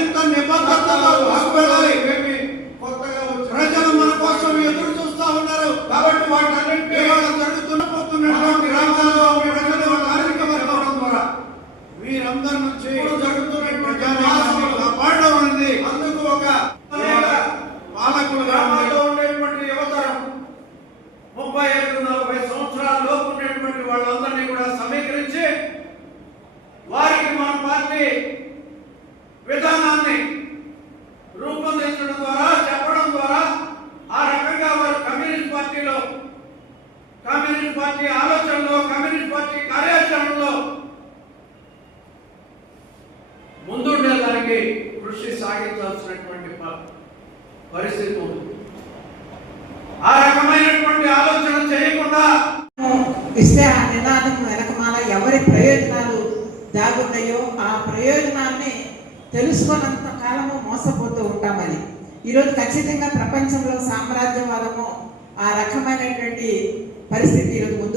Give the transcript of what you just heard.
మరింత నిబద్ధతతో వచ్చిన ప్రజలు మన కోసం ఎదురు చూస్తా ఉన్నారు. కాబట్టి వాటన్నింటినీ ఇవాళ జరుగుతున్న పోతున్నటువంటి గ్రామాల్లో ప్రజలు కార్యక్రమం అవడం ద్వారా వీరందరి నుంచి జరుగుతున్నటువంటి కాపాడడం అనేది అందుకు ఒక పాలకులుగా గ్రామాల్లో ఉండేటువంటి యువతరం ముప్పై ఐదు విధానాన్ని రూపొందించడం ద్వారా చెప్పడం ద్వారా ఆ రకంగా వారు కమ్యూనిస్ట్ పార్టీలో కమ్యూనిస్ట్ పార్టీ ఆలోచనలో కమ్యూనిస్ట్ పార్టీ కార్యాచరణలో ముందుండేదానికి కృషి సాగించాల్సినటువంటి పరిస్థితి ఉంది. ఆ రకమైనటువంటి ఆలోచన చేయకుండా ఇస్తే ఆ నినాదం వెనకమాల ఎవరి ప్రయోజనాలు దాగున్నాయో ఆ ప్రయోజనాన్ని తెలుసుకున్నంత కాలము మోసపోతూ ఉంటామని. ఈరోజు ఖచ్చితంగా ప్రపంచంలో సామ్రాజ్యవాదము ఆ రకమైనటువంటి పరిస్థితి ఈరోజు ఉంది